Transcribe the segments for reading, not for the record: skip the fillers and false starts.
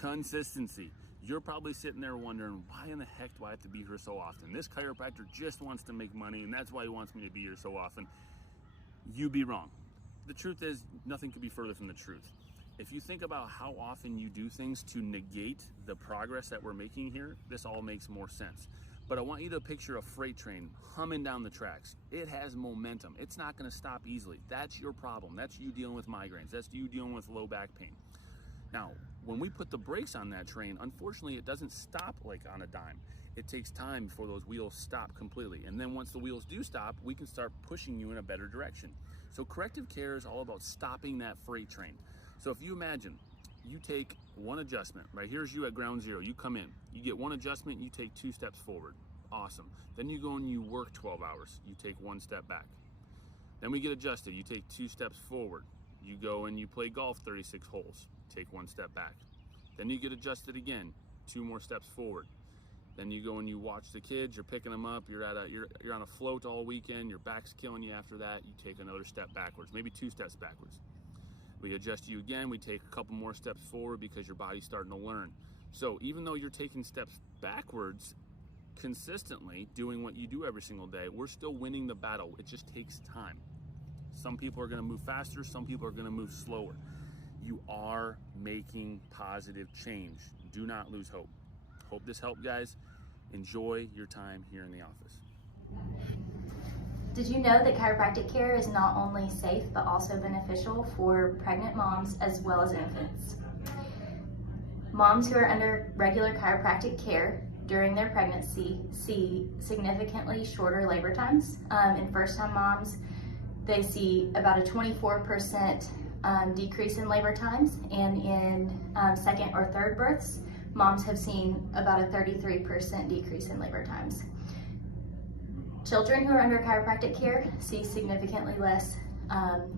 Consistency. You're probably sitting there wondering, why in the heck do I have to be here so often? This chiropractor just wants to make money, and that's why he wants me to be here so often. You'd be wrong. The truth is, nothing could be further from the truth. If you think about how often you do things to negate the progress that we're making here, this all makes more sense. But I want you to picture a freight train humming down the tracks. It has momentum. It's not going to stop easily. That's your problem. That's you dealing with migraines. That's you dealing with low back pain. Now, when we put the brakes on that train, unfortunately, it doesn't stop like on a dime. It takes time before those wheels stop completely. And then once the wheels do stop, we can start pushing you in a better direction. So corrective care is all about stopping that freight train. So if you imagine, you take one adjustment, right? Here's you at ground zero. You come in, you get one adjustment, you take 2 steps forward. Awesome. Then you go and you work 12 hours. You take 1 step back. Then we get adjusted. You take 2 steps forward. You go and you play golf 36 holes. Take 1 step back. Then you get adjusted again, 2 more steps forward. Then you go and you watch the kids. You're picking them up. You're on a float all weekend. Your back's killing you after that. You take another step backwards, maybe 2 steps backwards. We adjust you again. We take a couple more steps forward because your body's starting to learn. So even though you're taking steps backwards consistently, doing what you do every single day, we're still winning the battle. It just takes time. Some people are going to move faster. Some people are going to move slower. You are making positive change. Do not lose hope. Hope this helped, guys. Enjoy your time here in the office. Did you know that chiropractic care is not only safe but also beneficial for pregnant moms as well as infants? Moms who are under regular chiropractic care during their pregnancy see significantly shorter labor times. In first-time moms, they see about a 24% decrease in labor times, and in second or third births, moms have seen about a 33% decrease in labor times. Children who are under chiropractic care see significantly less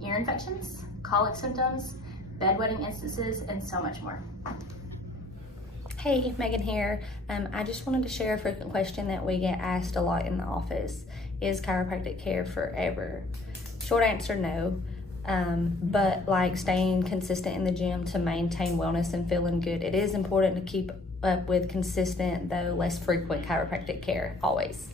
ear infections, colic symptoms, bedwetting instances, and so much more. Hey, Megan here. I just wanted to share a frequent question that we get asked a lot in the office. Is chiropractic care forever? Short answer, no. But like staying consistent in the gym to maintain wellness and feeling good, it is important to keep up with consistent, though less frequent chiropractic care, always.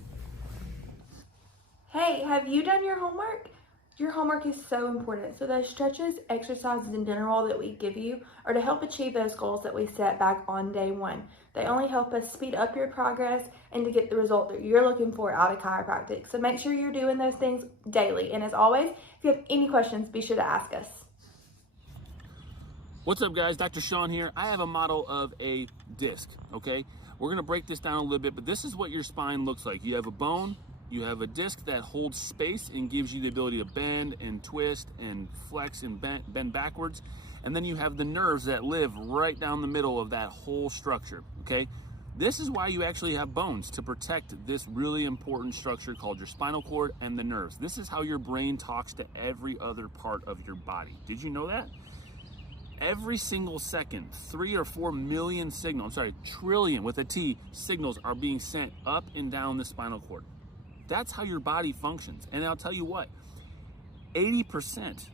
Hey, have you done your homework? Your homework is so important. So those stretches, exercises, in general that we give you are to help achieve those goals that we set back on day one. They only help us speed up your progress and to get the result that you're looking for out of chiropractic. So make sure you're doing those things daily. And as always, if you have any questions, be sure to ask us. What's up, guys? Dr. Sean here. I have a model of a disc, okay? We're going to break this down a little bit, but this is what your spine looks like. You have a bone, you have a disc that holds space and gives you the ability to bend and twist and flex and bend backwards. And then you have the nerves that live right down the middle of that whole structure, okay? This is why you actually have bones, to protect this really important structure called your spinal cord and the nerves. This is how your brain talks to every other part of your body. Did you know that? Every single second, 3 or 4 million trillion with a T, signals are being sent up and down the spinal cord. That's how your body functions. And I'll tell you what, 80%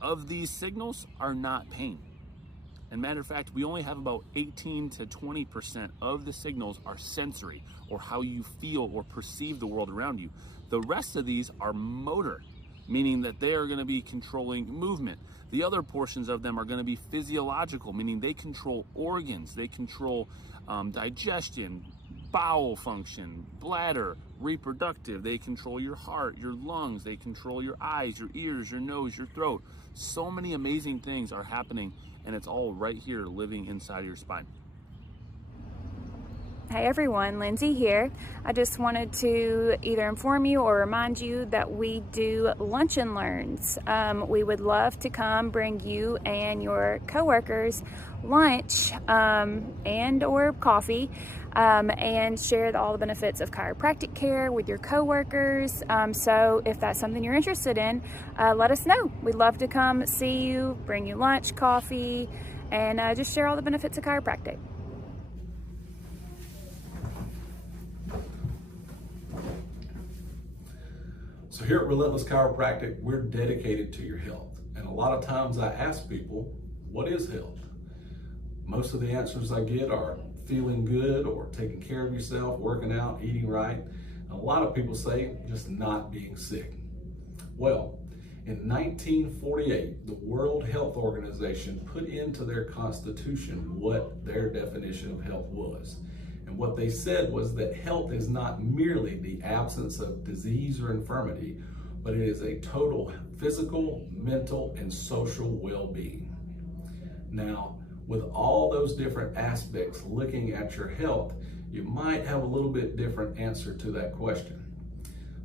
of these signals are not pain. And matter of fact, we only have about 18 to 20% of the signals are sensory, or how you feel or perceive the world around you. The rest of these are motor, meaning that they are going to be controlling movement. The other portions of them are going to be physiological, meaning they control organs, they control digestion, bowel function, bladder, reproductive. They control your heart, your lungs, they control your eyes, your ears, your nose, your throat. So many amazing things are happening, and it's all right here living inside of your spine. Hey everyone, Lindsay here. I just wanted to either inform you or remind you that we do lunch and learns. We would love to come bring you and your coworkers lunch and or coffee and share all the benefits of chiropractic care with your coworkers. So if that's something you're interested in, let us know. We'd love to come see you, bring you lunch, coffee, and just share all the benefits of chiropractic. So here at Relentless Chiropractic, we're dedicated to your health. And a lot of times I ask people, what is health? Most of the answers I get are feeling good or taking care of yourself, working out, eating right. And a lot of people say just not being sick. Well, in 1948, the World Health Organization put into their constitution what their definition of health was. And what they said was that health is not merely the absence of disease or infirmity, but it is a total physical, mental, and social well-being. Now, with all those different aspects looking at your health, you might have a little bit different answer to that question.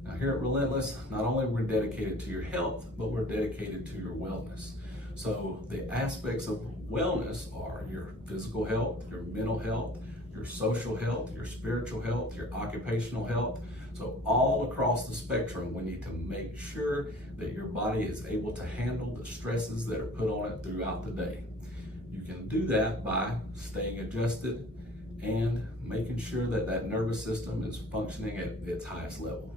Now, here at Relentless, not only are we dedicated to your health, but we're dedicated to your wellness. So the aspects of wellness are your physical health, your mental health, your social health, your spiritual health, your occupational health. So all across the spectrum, we need to make sure that your body is able to handle the stresses that are put on it throughout the day. You can do that by staying adjusted and making sure that that nervous system is functioning at its highest level.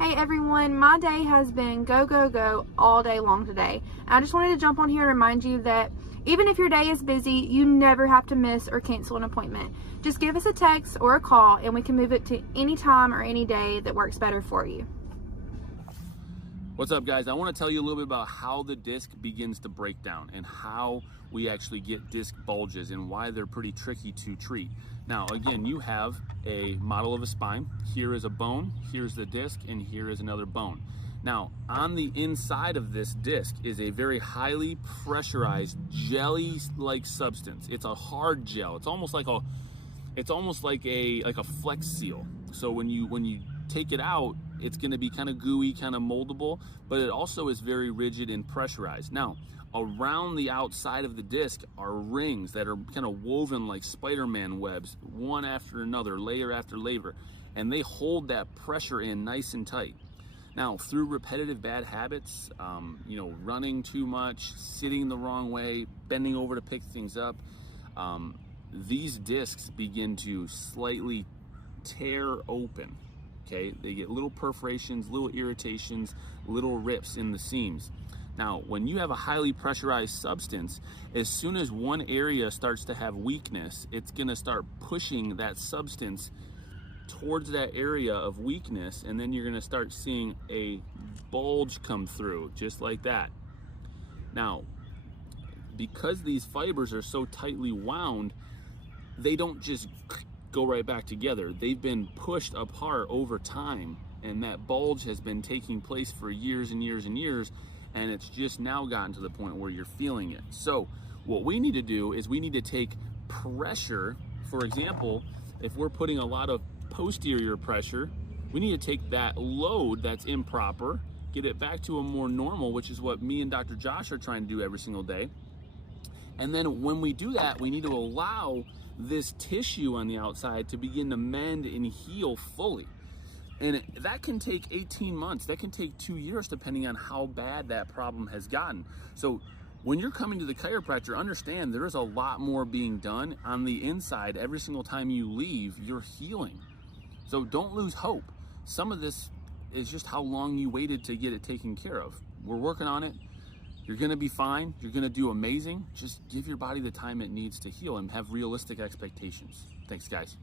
Hey everyone, my day has been go, go, go all day long today. I just wanted to jump on here and remind you that even if your day is busy, you never have to miss or cancel an appointment. Just give us a text or a call and we can move it to any time or any day that works better for you. What's up, guys? I want to tell you a little bit about how the disc begins to break down and how we actually get disc bulges and why they're pretty tricky to treat. Now, again, you have a model of a spine. Here is a bone, here's the disc, and here is another bone. Now, on the inside of this disc is a very highly pressurized jelly-like substance. It's a hard gel. It's almost like a Flex Seal. So when you take it out, it's going to be kind of gooey, kind of moldable, but it also is very rigid and pressurized. Now, around the outside of the disc are rings that are kind of woven like Spider-Man webs, one after another, layer after layer, and they hold that pressure in nice and tight. Now, through repetitive bad habits, running too much, sitting the wrong way, bending over to pick things up, these discs begin to slightly tear open. Okay, they get little perforations, little irritations, little rips in the seams. Now, when you have a highly pressurized substance, as soon as one area starts to have weakness, it's going to start pushing that substance towards that area of weakness, and then you're going to start seeing a bulge come through, just like that. Now, because these fibers are so tightly wound, they don't just go right back together. They've been pushed apart over time, and that bulge has been taking place for years and years and years, and it's just now gotten to the point where you're feeling it. So what we need to do is we need to take pressure. For example, if we're putting a lot of posterior pressure, we need to take that load that's improper, get it back to a more normal, which is what me and Dr. Josh are trying to do every single day. And then when we do that, we need to allow this tissue on the outside to begin to mend and heal fully. And that can take 18 months, that can take 2 years, depending on how bad that problem has gotten. So when you're coming to the chiropractor, understand there is a lot more being done on the inside. Every single time you leave, you're healing. So don't lose hope. Some of this is just how long you waited to get it taken care of. We're working on it. You're gonna be fine, you're gonna do amazing. Just give your body the time it needs to heal and have realistic expectations. Thanks, guys.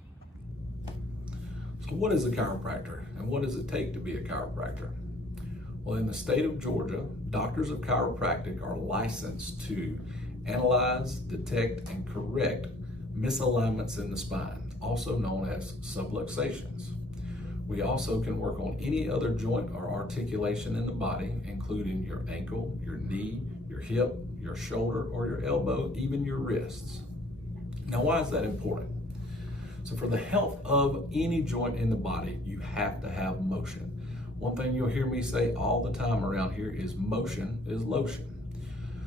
So what is a chiropractor and what does it take to be a chiropractor? Well, in the state of Georgia, doctors of chiropractic are licensed to analyze, detect, and correct misalignments in the spine, also known as subluxations. We also can work on any other joint or articulation in the body, including your ankle, your knee, your hip, your shoulder, or your elbow, even your wrists. Now, why is that important? So for the health of any joint in the body, you have to have motion. One thing you'll hear me say all the time around here is motion is lotion.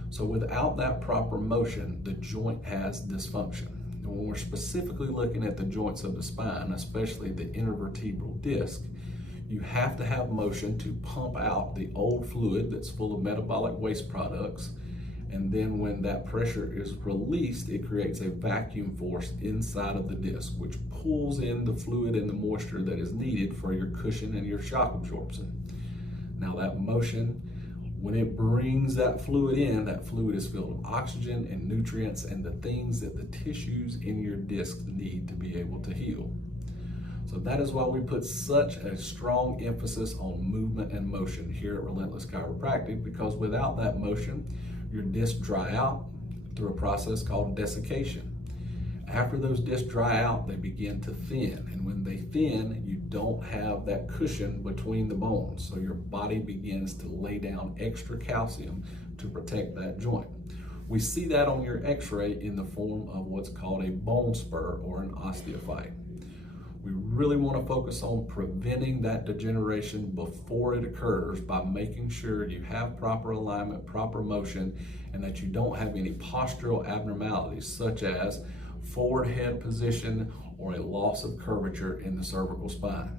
So without that proper motion, the joint has dysfunction. And when we're specifically looking at the joints of the spine, especially the intervertebral disc, you have to have motion to pump out the old fluid that's full of metabolic waste products. And then when that pressure is released, it creates a vacuum force inside of the disc, which pulls in the fluid and the moisture that is needed for your cushion and your shock absorption. Now that motion When it brings that fluid in, that fluid is filled with oxygen and nutrients and the things that the tissues in your disc need to be able to heal. So that is why we put such a strong emphasis on movement and motion here at Relentless Chiropractic, because without that motion, your discs dry out through a process called desiccation. After those discs dry out, they begin to thin. And when they thin, you don't have that cushion between the bones. So your body begins to lay down extra calcium to protect that joint. We see that on your x-ray in the form of what's called a bone spur or an osteophyte. We really want to focus on preventing that degeneration before it occurs by making sure you have proper alignment, proper motion, and that you don't have any postural abnormalities such as forward head position or a loss of curvature in the cervical spine.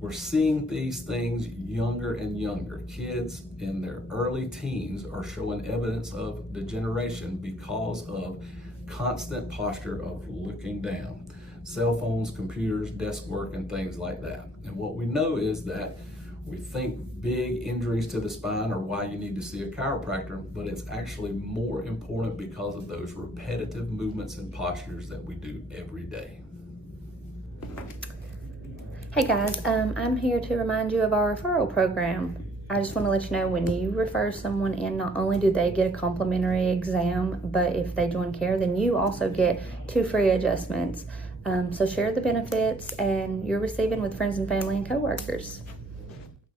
We're seeing these things younger and younger. Kids in their early teens are showing evidence of degeneration because of constant posture of looking down. Cell phones, computers, desk work, and things like that. And what we know is that we think big injuries to the spine are why you need to see a chiropractor, but it's actually more important because of those repetitive movements and postures that we do every day. Hey guys, I'm here to remind you of our referral program. I just want to let you know, when you refer someone in, not only do they get a complimentary exam, but if they join care, then you also get 2 free adjustments. So share the benefits and you're receiving with friends and family and coworkers.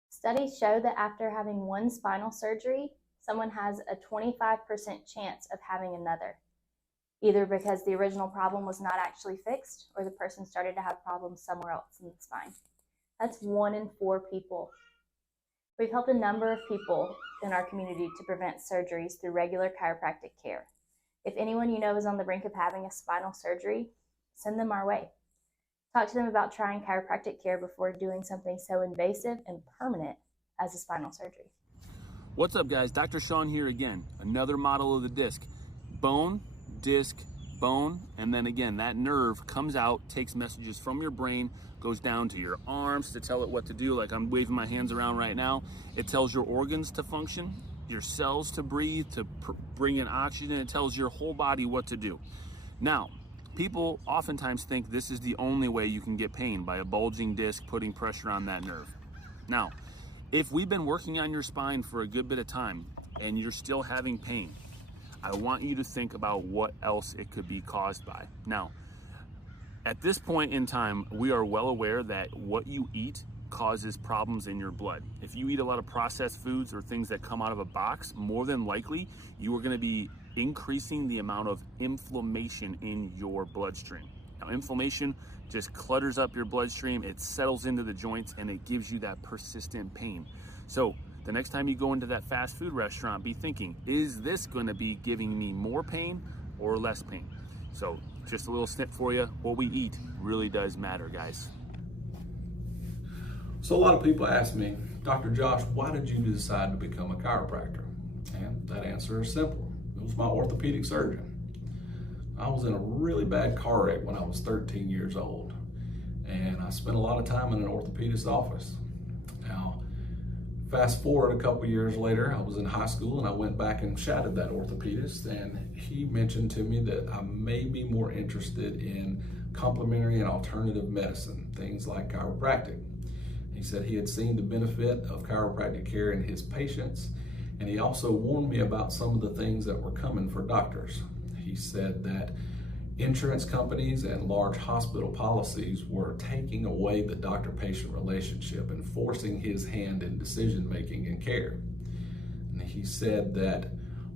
Studies show that after having one spinal surgery, someone has a 25% chance of having another, either because the original problem was not actually fixed or the person started to have problems somewhere else in the spine. That's 1 in 4 people. We've helped a number of people in our community to prevent surgeries through regular chiropractic care. If anyone you know is on the brink of having a spinal surgery, send them our way. Talk to them about trying chiropractic care before doing something so invasive and permanent as a spinal surgery. What's up, guys? Dr. Sean here again. Another model of the disc. Bone, disc, bone, and then again, that nerve comes out, takes messages from your brain, goes down to your arms to tell it what to do, like I'm waving my hands around right now. It tells your organs to function, your cells to breathe, to bring in oxygen. It tells your whole body what to do. Now, people oftentimes think this is the only way you can get pain, by a bulging disc putting pressure on that nerve. Now, if we've been working on your spine for a good bit of time and you're still having pain, I want you to think about what else it could be caused by. Now, at this point in time, we are well aware that what you eat causes problems in your blood. If you eat a lot of processed foods or things that come out of a box, more than likely you are going to be increasing the amount of inflammation in your bloodstream. Now, inflammation just clutters up your bloodstream, it settles into the joints, and it gives you that persistent pain. So the next time you go into that fast food restaurant, be thinking, is this going to be giving me more pain or less pain? So just a little snip for you, what we eat really does matter, guys. So a lot of people ask me, Dr. Josh, why did you decide to become a chiropractor? And that answer is simple. It was my orthopedic surgeon. I was in a really bad car wreck when I was 13 years old, and I spent a lot of time in an orthopedist's office. Now, fast forward a couple years later, I was in high school and I went back and shadowed that orthopedist, and he mentioned to me that I may be more interested in complementary and alternative medicine, things like chiropractic. He said he had seen the benefit of chiropractic care in his patients, and he also warned me about some of the things that were coming for doctors. He said that insurance companies and large hospital policies were taking away the doctor-patient relationship and forcing his hand in decision-making and care. And he said that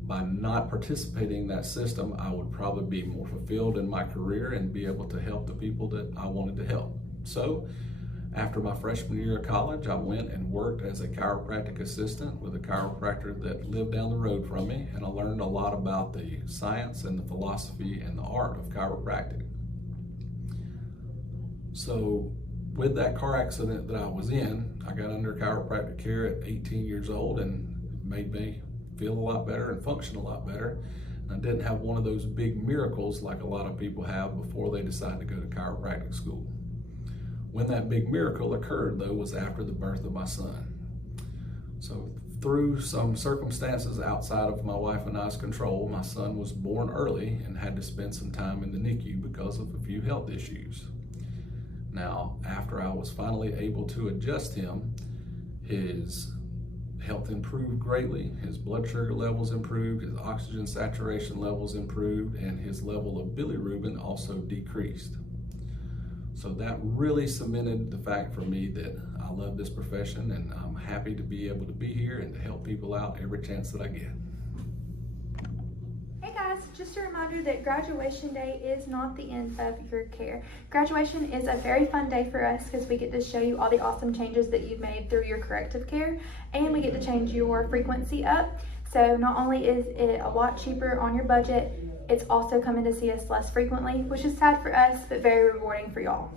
by not participating in that system, I would probably be more fulfilled in my career and be able to help the people that I wanted to help. So, after my freshman year of college, I went and worked as a chiropractic assistant with a chiropractor that lived down the road from me, and I learned a lot about the science and the philosophy and the art of chiropractic. So with that car accident that I was in, I got under chiropractic care at 18 years old, and it made me feel a lot better and function a lot better. And I didn't have one of those big miracles like a lot of people have before they decide to go to chiropractic school. When that big miracle occurred, though, was after the birth of my son. So through some circumstances outside of my wife and I's control, my son was born early and had to spend some time in the NICU because of a few health issues. Now, after I was finally able to adjust him, his health improved greatly, his blood sugar levels improved, his oxygen saturation levels improved, and his level of bilirubin also decreased. So that really cemented the fact for me that I love this profession, and I'm happy to be able to be here and to help people out every chance that I get. Hey guys, just a reminder that graduation day is not the end of your care. Graduation is a very fun day for us because we get to show you all the awesome changes that you've made through your corrective care, and we get to change your frequency up. So not only is it a lot cheaper on your budget, it's also coming to see us less frequently, which is sad for us, but very rewarding for y'all.